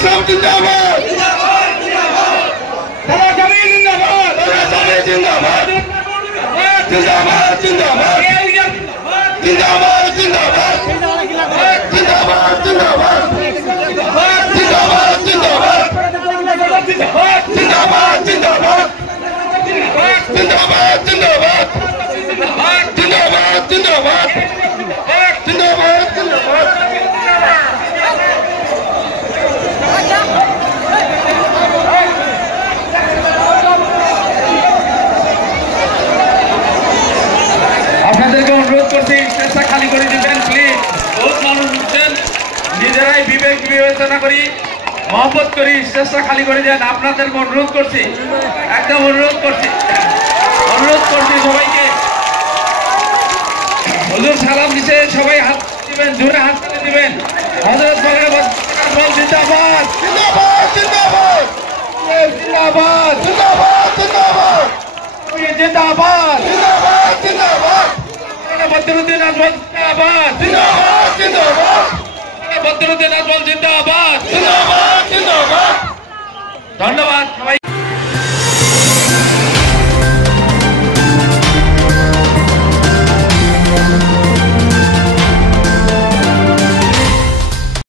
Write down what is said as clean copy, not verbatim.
ইসলাম জিন্দাবাদ তারা জামিল জিন্দাবাদ তারা জামিল জিন্দাবাদ জিন্দাবাদ জিন্দাবাদ জিন্দাবাদ জিন্দাবাদ জিন্দাবাদ জিন্দাবাদ জিন্দাবাদ জিন্দাবাদ জিন্দাবাদ জিন্দাবাদ জিন্দাবাদ জিন্দাবাদ জিন্দাবাদ জিন্দাবাদ জিন্দাবাদ আপনাদেরকে অনুরোধ করছি স্টেজটা খালি করে দিবেন প্লিজ। বহুত মানুষ উঠছেন, নিজেরাই বিবেক বিবেচনা করি মহব্বত করি স্টেজটা খালি করে দেন। আপনাদেরকে অনুরোধ করছি, একদম অনুরোধ করছি সবাইকে। হুজুর সালাম দিছে, সবাই হাত দিবেন, জোরে হাত তুলে দিবেন। হযরত জিন্দাবাদ জিন্দাবাদ জিন্দাবাদ জিন্দাবাদ জিন্দাবাদ জিন্দাবাদ জিন্দাবাদ জিন্দাবাদ জিন্দাবাদ জিন্দাবাদ বদরুদ্দিন আজমল জিন্দাবাদ জিন্দাবাদ জিন্দাবাদ বদরুদ্দিন আজমল জিন্দাবাদ জিন্দাবাদ জিন্দাবাদ ধন্যবাদ সবাই।